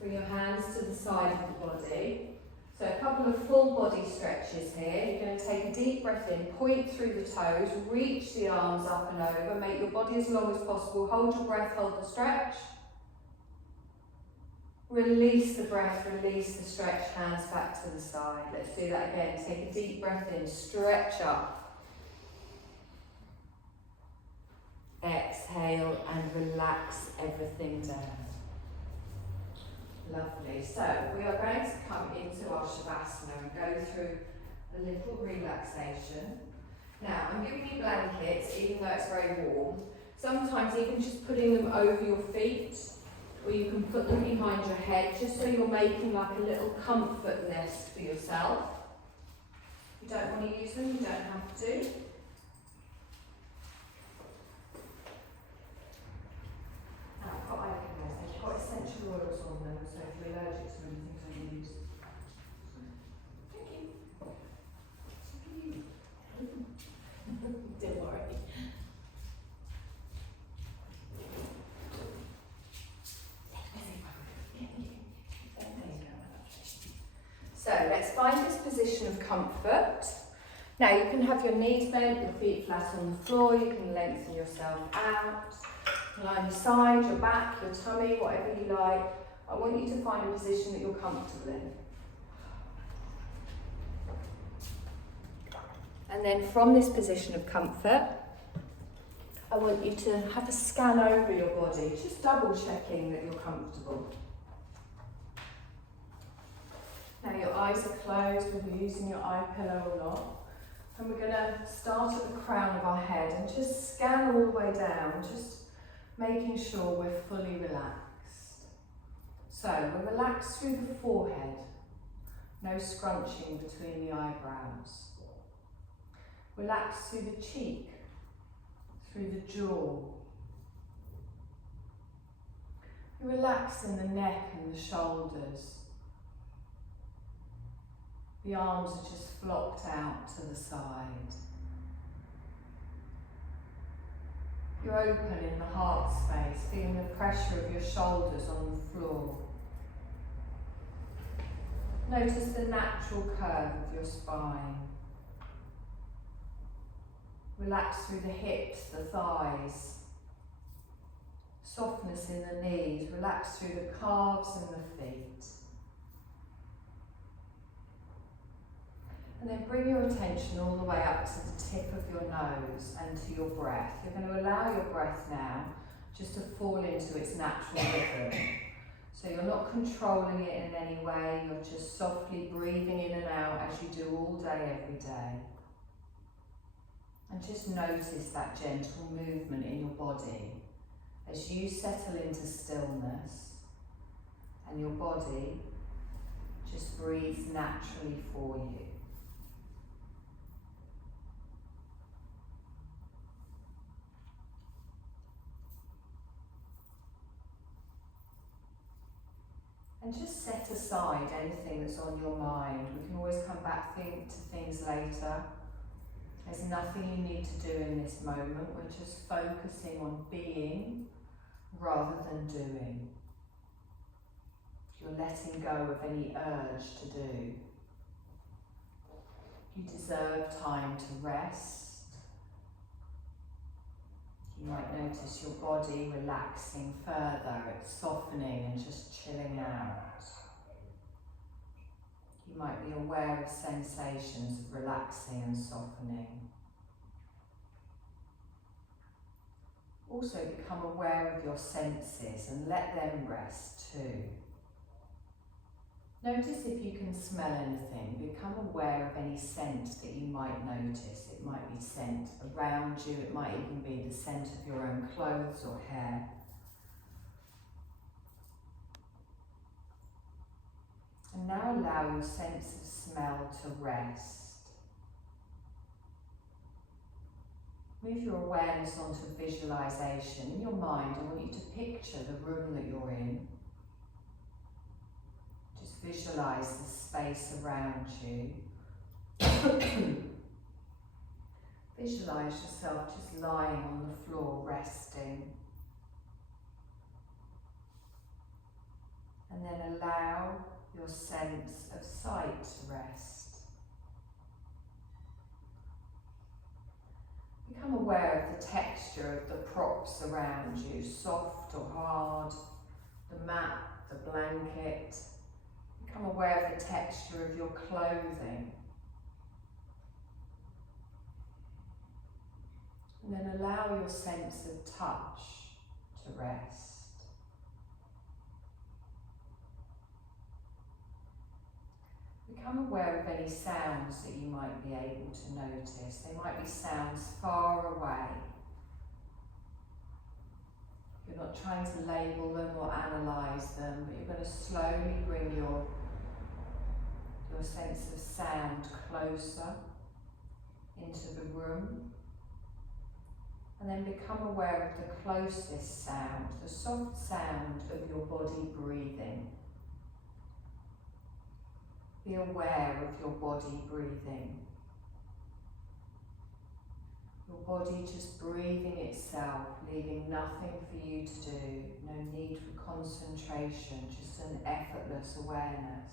Bring your hands to the side of the body. So a couple of full body stretches here. You're going to take a deep breath in, point through the toes, reach the arms up and over, make your body as long as possible. Hold your breath, hold the stretch. Release the breath, release the stretch, hands back to the side. Let's do that again. Take a deep breath in, stretch up. Exhale and relax everything down. Lovely. So we are going to come into our Shavasana and go through a little relaxation. Now I'm giving you blankets, even though it's very warm. Sometimes even just putting them over your feet or you can put them behind your head just so you're making like a little comfort nest for yourself. If you don't want to use them, you don't have to. Now I've got aloe they've got essential oils on them, so if you're allergic to anything, don't use. Thank you. Don't worry. So let's find this position of comfort. Now you can have your knees bent, your feet flat on the floor, you can lengthen yourself out, lie on your side, your back, your tummy, whatever you like. I want you to find a position that you're comfortable in. And then from this position of comfort, I want you to have a scan over your body, just double checking that you're comfortable. Now your eyes are closed, whether you're using your eye pillow or not. And we're going to start at the crown of our head and just scan all the way down, just making sure we're fully relaxed. So we're relaxed through the forehead, no scrunching between the eyebrows. Relax through the cheek, through the jaw. Relax in the neck and the shoulders. The arms are just flopped out to the side. You're open in the heart space, feeling the pressure of your shoulders on the floor. Notice the natural curve of your spine. Relax through the hips, the thighs. Softness in the knees. Relax through the calves and the feet. And then bring your attention all the way up to the tip of your nose and to your breath. You're going to allow your breath now just to fall into its natural rhythm. So you're not controlling it in any way, you're just softly breathing in and out as you do all day, every day. And just notice that gentle movement in your body as you settle into stillness and your body just breathes naturally for you. And just set aside anything that's on your mind. We can always come back to things later. There's nothing you need to do in this moment. We're just focusing on being rather than doing. You're letting go of any urge to do. You deserve time to rest. You might notice your body relaxing further, it's softening and just chilling out. You might be aware of sensations of relaxing and softening. Also become aware of your senses and let them rest too. Notice if you can smell anything. Become aware of any scent that you might notice. It might be scent around you, it might even be the scent of your own clothes or hair. And now allow your sense of smell to rest. Move your awareness onto visualization. In your mind, I want you to picture the room that you're in. Just visualize the space around you. Visualize yourself just lying on the floor, resting. And then allow your sense of sight to rest. Become aware of the texture of the props around you, soft or hard, the mat, the blanket. Become aware of the texture of your clothing. And then allow your sense of touch to rest. Become aware of any sounds that you might be able to notice. They might be sounds far away. You're not trying to label them or analyse them, but you're going to slowly bring your sense of sound closer into the room. And then become aware of the closest sound, the soft sound of your body breathing. Be aware of your body breathing. Your body just breathing itself, leaving nothing for you to do, no need for concentration, just an effortless awareness.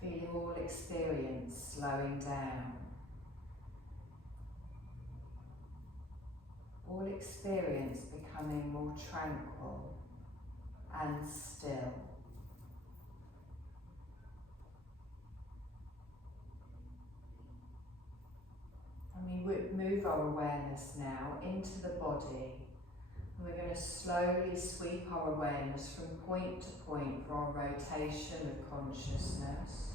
Feeling all experience slowing down. All experience becoming more tranquil and still. And we move our awareness now into the body. And we're going to slowly sweep our awareness from point to point for our rotation of consciousness.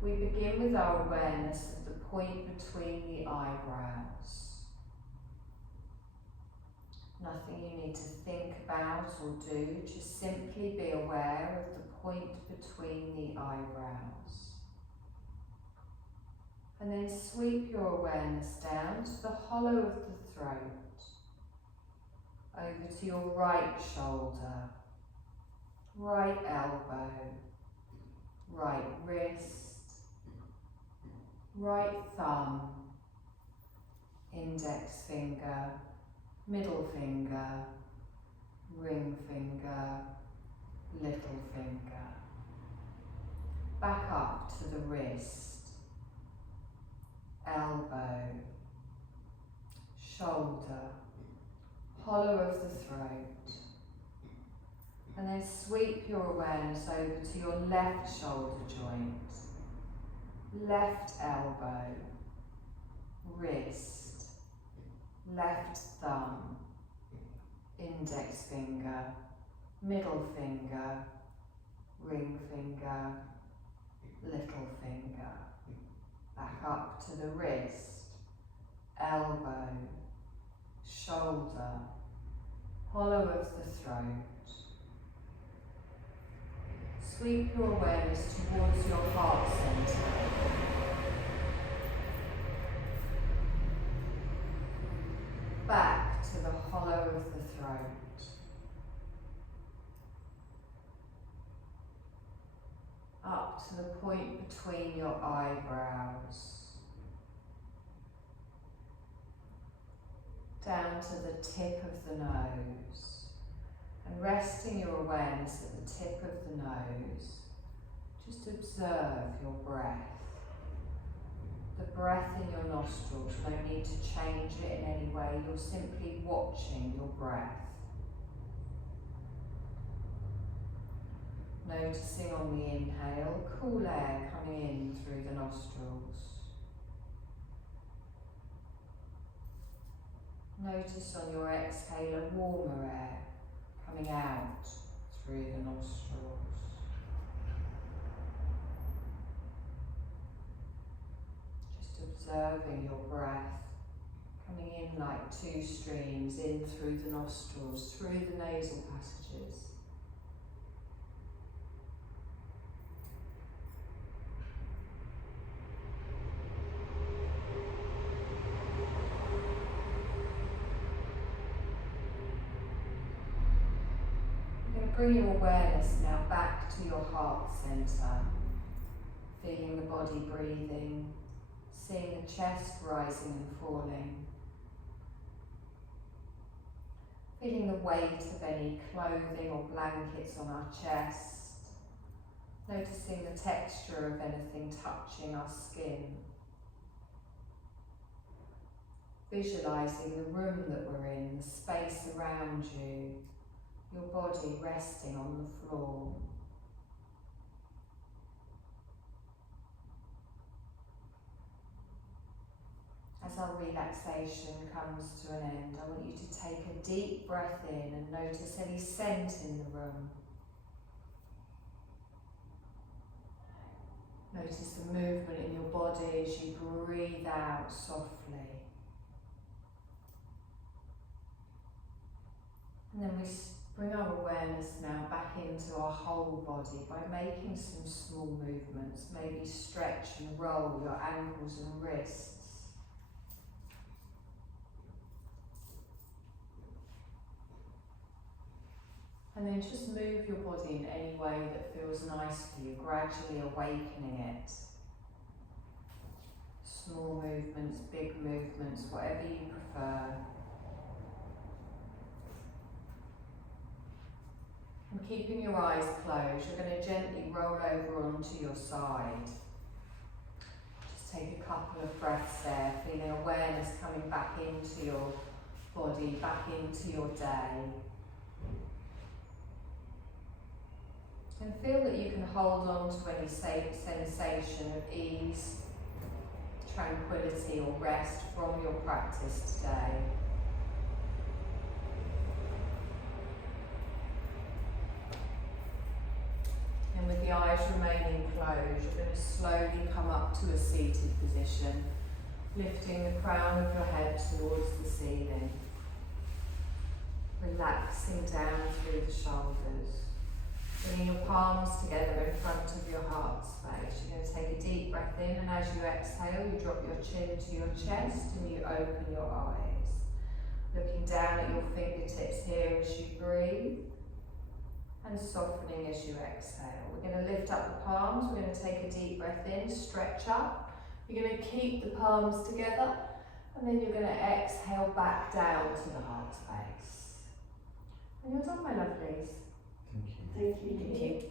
We begin with our awareness at the point between the eyebrows. Nothing you need to think about or do, just simply be aware of the point between the eyebrows. And then sweep your awareness down to the hollow of the throat, over to your right shoulder, right elbow, right wrist, right thumb, index finger, middle finger, ring finger, little finger. Back up to the wrist, elbow, shoulder, hollow of the throat. And then sweep your awareness over to your left shoulder joint, left elbow, wrist, left thumb, index finger, middle finger, ring finger, little finger. Back up to the wrist, elbow, shoulder, hollow of the throat. Sweep your awareness towards your heart centre. Back to the hollow of the throat. Up to the point between your eyebrows. Down to the tip of the nose. And resting your awareness at the tip of the nose, just observe your breath. The breath in your nostrils, no need to change it in any way, you're simply watching your breath. Noticing on the inhale, cool air coming in through the nostrils. Notice on your exhale a warmer air coming out through the nostrils. Observing your breath coming in like two streams, in through the nostrils, through the nasal passages. You're going to bring your awareness now back to your heart centre, feeling the body breathing, seeing the chest rising and falling. Feeling the weight of any clothing or blankets on our chest. Noticing the texture of anything touching our skin. Visualising the room that we're in, the space around you, your body resting on the floor. As our relaxation comes to an end, I want you to take a deep breath in and notice any scent in the room. Notice the movement in your body as you breathe out softly. And then we bring our awareness now back into our whole body by making some small movements. Maybe stretch and roll your ankles and wrists. And then just move your body in any way that feels nice for you, gradually awakening it. Small movements, big movements, whatever you prefer. And keeping your eyes closed, you're going to gently roll over onto your side. Just take a couple of breaths there, feeling awareness coming back into your body, back into your day. And feel that you can hold on to any sensation of ease, tranquility or rest from your practice today. And with the eyes remaining closed, you're going to slowly come up to a seated position, lifting the crown of your head towards the ceiling, relaxing down through the shoulders. Bringing your palms together in front of your heart space. You're going to take a deep breath in, and as you exhale, you drop your chin to your chest and you open your eyes. Looking down at your fingertips here as you breathe, and softening as you exhale. We're going to lift up the palms. We're going to take a deep breath in, stretch up. You're going to keep the palms together, and then you're going to exhale back down to the heart space. And you're done, my lovelies. Thank you. Thank you.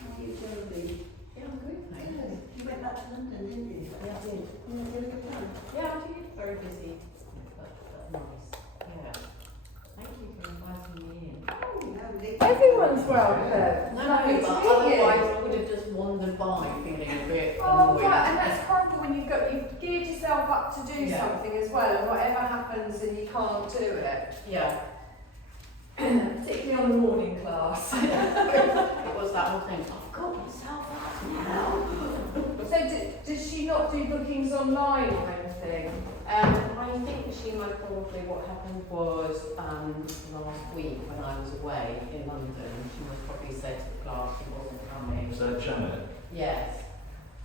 How are you doing? Yeah, I'm good, thanks. You went back to London, didn't you? Yeah, I did. You had a really good time? Yeah, I did. Very busy, but nice. Yeah. Thank you for inviting me in. Oh, no, Everyone's welcome. No, Lovely to but meet you. otherwise I would have just wandered by feeling a bit Oh, annoyed. right, and that's horrible when you've geared yourself up to do Yeah. something as well, and whatever happens and you can't do it. Yeah. Particularly on the morning class. It was that whole thing. I've got myself up now. So does she not do bookings online or anything? I think she might probably, what happened was last week when I was away in London, she must probably said to the class she wasn't coming. Was that Janet? Yes.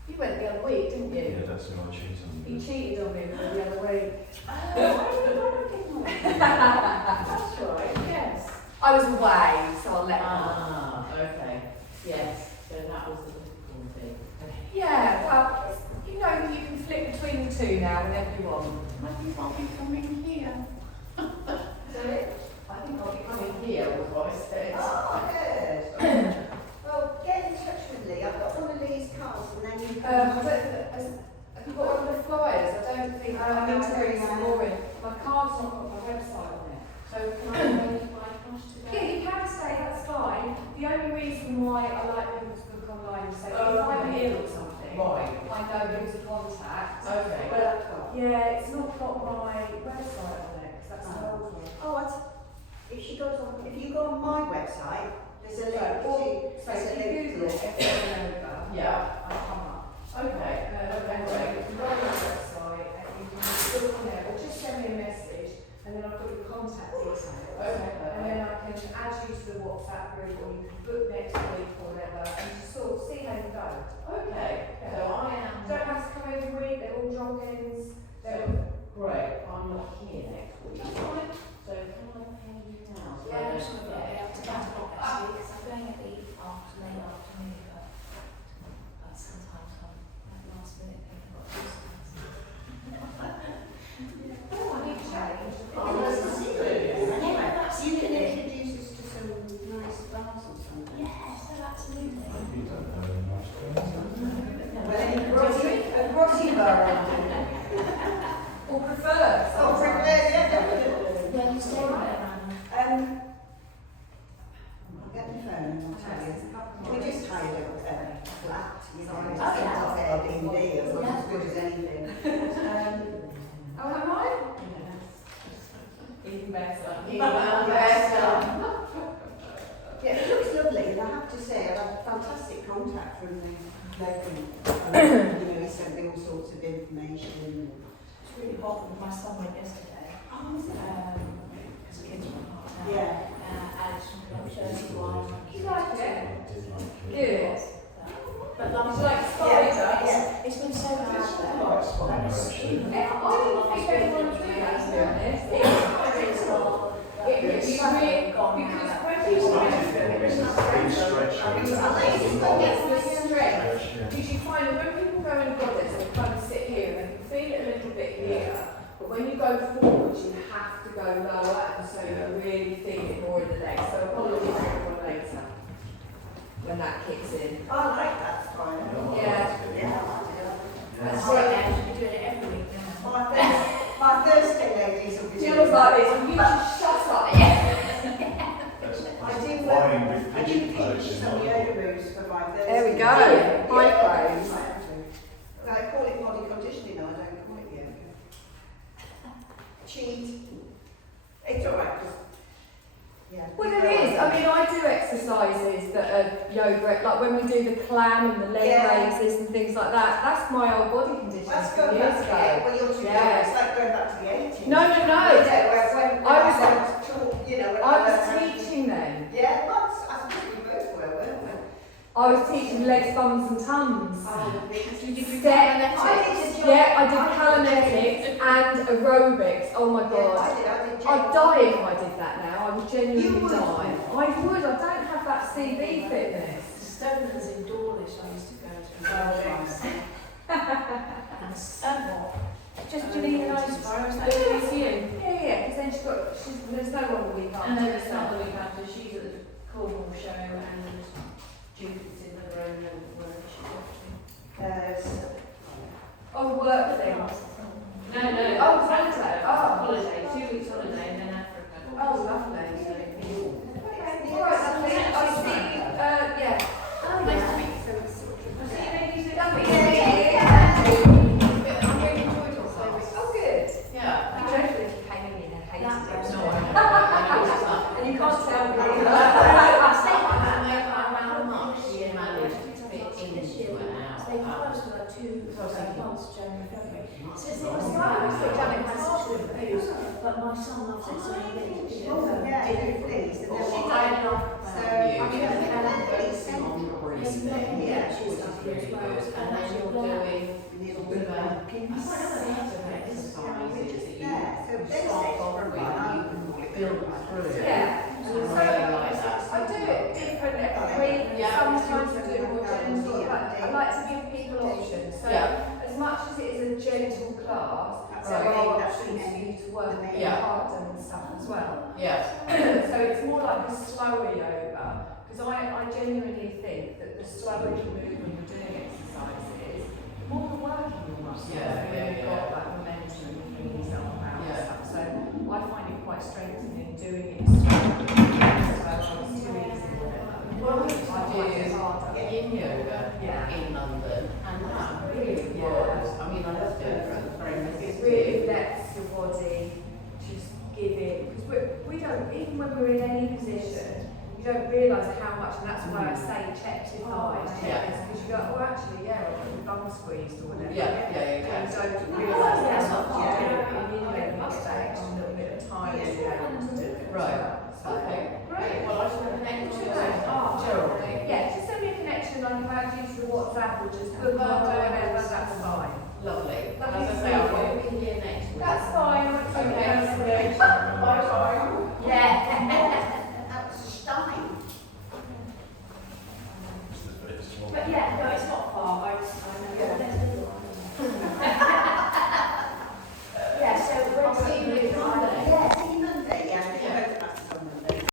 You went the other week, didn't you? Yeah, that's who I choose. You cheated on me the other week. That's right, yes. I was away, so I'll let her. Ah, okay. Yes, so that was the difficulty. Yeah, well, you know that you can flip between the two now whenever you want. Maybe I'll be coming here. Sorry? I think I'll be coming here, was what I said. Oh, good. Well, get in touch with Lee. I've got one of Lee's cards, and then you can... Have you got one of the flyers? I don't think I need to bring some more in. My card's not got my website on it. So can I arrange my cash Yeah, today? you can stay, that's fine. The only reason why I like people to book online is so if I'm Okay. ill or something, Right. I know who's a contact. Okay. But yeah, it's not got my website on it, because that's an old one. Oh, if she goes on, if you go on my website, there's a link So there's a if you link Google to it, it. Yoga, Yeah. I come up. Okay. And so you can go on my website and you can book on there, or just send me a message, and then I've got your contact details. Okay. And then I can add you to the WhatsApp group, or you can book next week or whatever, and just sort of see how you go. Okay. So I am. Don't have to come every week, they're all drop-ins. Great. I'm not here next week. So can I pay you now? So I don't forget? Because I'm going at the late afternoon, but sometimes I'm last minute thinking about this. Oh, I need change. Oh, that's good. You can introduce us to some nice bars or something. Yes, so absolutely. You don't know any nice girls. Well, a grotty bar. Or prefer. Oh, prepared, yeah, definitely. Yeah, you stay there, Anne. I'll get my phone and I'll tell you. We just hired a flat, you know, it's Oh, yeah. not Airbnb, it's not as good as anything. Oh, am I? Even better. Even better. Yeah, it looks lovely, the from the local, you know, he sent me all sorts of information. It's really hot, my son went yesterday. Oh, is it? Because the kids were hot now. Yeah. And it's like 31. You like it? I did like it. Good. But like, It's like spider. it's been so hard I there. like spider, actually. I didn't think anyone would do that, to be honest. It's Because when people because you find that when people go in goddess, they kind of sit here and they can feel it a little bit here, but when you go forwards, you have to go lower, and so you really feel it more in the legs. So apologies to everyone later when that kicks in. I like that style. Yeah. Yeah, I do. That's right right. now, you're doing it every week now. My Thursday ladies will be doing Jill's like this, and you just shut up. I do pictures on the yoga moves for my Thursday. There we go. Yeah. High praise. I call it body conditioning, I don't call it yoga. Cheat. It's alright, yeah. Well, there is. I mean, I do exercises that are yoga, like when we do the clam and the leg Yeah. raises and things like that. That's my old body conditioning That's from going years back to ago. well, you're too Yeah. young. It's like going back to the 80s. No, You know, when I was- learned to talk, you know, when I was learned- teaching then. Yeah, well, I suppose we both were, weren't we? I was teaching legs, bums and tums. Step. Yeah, I did calinetics and aerobics. Oh my Yeah, god. I did. I'd die if I did that now. I would You genuinely would. die. I would. I don't have that CV fitness. Stoners in Dawlish, I used to go to. Just do you need an ice bar? Is that good for you? Yeah, because then there's no one the week after. And then it's not the week after, she's at the Cornwall show and Judith's in the room and wherever she's off to. Oh, work things. No, no. Oh, holiday. Oh. Holiday, 2 weeks holiday and then Africa. Oh, lovely. Yeah. All right, lovely. I'll see you. Yeah. Oh, nice to meet you. So it's sort of- I'll see you ladies next Lovely. week. I'm really enjoyed it. Oh, good. Yeah. I dreaded if you came in and hated That it. was no, And you can't tell me. How much you managed to fit into an They hour? closed for like 2 months, January, February. So it's Oh, like, right. so Janet has such good reviews, but my son loves it, so he did it. Yeah, do please. And then She we'll- died enough. So, You I'm going to focusing on the breathing. Yeah. Which is really good. And then you're doing sort of exercises that you Yeah, so basics start off for with, a while. you build through. Yeah. So I really like that. I do it different every week. Yeah. Sometimes I do it more gentle. But I like to give people options. So Yeah. as much as it is a gentle class, That's there okay, are that's options for you to work in Yeah. harder and stuff as well. Yes. So it's more like a slower yoga, because I genuinely think that the slower you move when you're doing exercises, the more you're working your muscles. Yeah, when yeah, you've yeah. got that momentum and feeling yourself out and Yeah. stuff. So I find it quite strengthening doing it slower. So it's too easy. Well, I find it do harder. yin yoga Yeah. in London, and that really was. I mean, I loved it. It's very It meditative. really lets your body just give it, because we don't, even when we're in any position, you don't realise how much, and that's why I say check your thighs, Yeah. because you go, oh actually, yeah, I've got my bum squeezed or whatever. Yeah, yeah, And yeah. you don't realise Yeah. how much Yeah. you're doing, and you get that extra little bit of time to be able to do it. Right. So, Okay. great. Well, I should connect with you. Oh, Geraldine. yeah, just send me a connection, I can add you to the WhatsApp or just bookmark or whatever, that's fine. Lovely. Lovely As I to say, I meet you. won't be here next week. That's fine, I won't see you Okay.